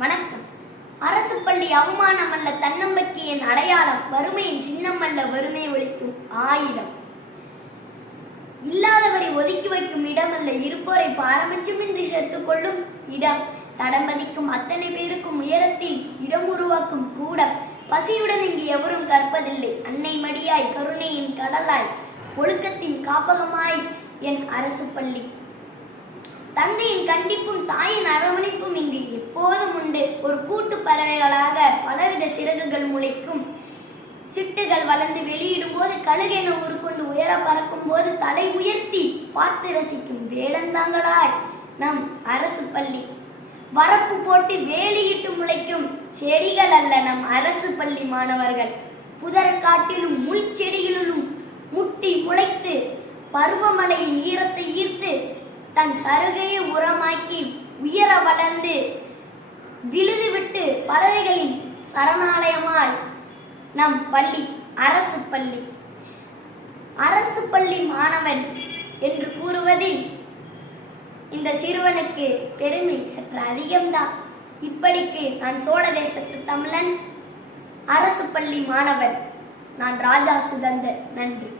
வணக்கம். அரசு பள்ளி அவமானம் அல்ல, தன்னம்பிக்கையின் அடையாளம். வறுமையின் சின்னம் அல்ல, வறுமை ஒழிக்கும் ஆயுதம். இல்லாதவரை ஒதுக்கி வைக்கும் இடம் அல்ல, இருப்போரை பாரபட்சமின்றி சேர்த்துக் கொள்ளும் இடம். தடம் பதிக்கும் அத்தனை பேருக்கும் உயரத்தில் இடம் உருவாக்கும் கூடம். பசியுடன் இங்கு எவரும் கற்பதில்லை. அன்னை மடியாய், கருணையின் கடலாய், ஒழுக்கத்தின் காப்பகமாய் என் அரசு பள்ளி. தந்தையின் கண்டிப்பும் தாயின் அரவணைப்பும் இங்கு எப்போதும் உண்டு. ஒரு கூட்டு பறவைகளாக பலவித சிறகுகள் முளைக்கும். சிட்டுகள் வளர்ந்து வெளியிடும் போது கழுகென உருக்கொண்டு உயர பறக்கும் போது தலை உயர்த்தி பார்த்து ரசிக்கும் வேடந்தாங்களாய் நம் அரசு பள்ளி. வரப்பு போட்டு வேலியிட்டு முளைக்கும் செடிகள் அல்ல நம் அரசு பள்ளி மாணவர்கள். புதற்காட்டிலும் முள் செடிகளிலும் முட்டி முளைத்து பருவமழையின் ஈரத்தை ஈர்த்து தன் சருகையை உரமாக்கி உயர வளர்ந்து விழுதுவிட்டு பறவைகளின் சரணாலயமாய் நம் பள்ளி அரசு பள்ளி. அரசு பள்ளி மாணவன் என்று கூறுவதில் இந்த சிறுவனுக்கு பெருமை சற்று அதிகம்தான். இப்படிக்கு நான் சோழ தேசத்து தமிழன், அரசு பள்ளி மாணவன். நான் ராஜா சுதந்தர். நன்றி.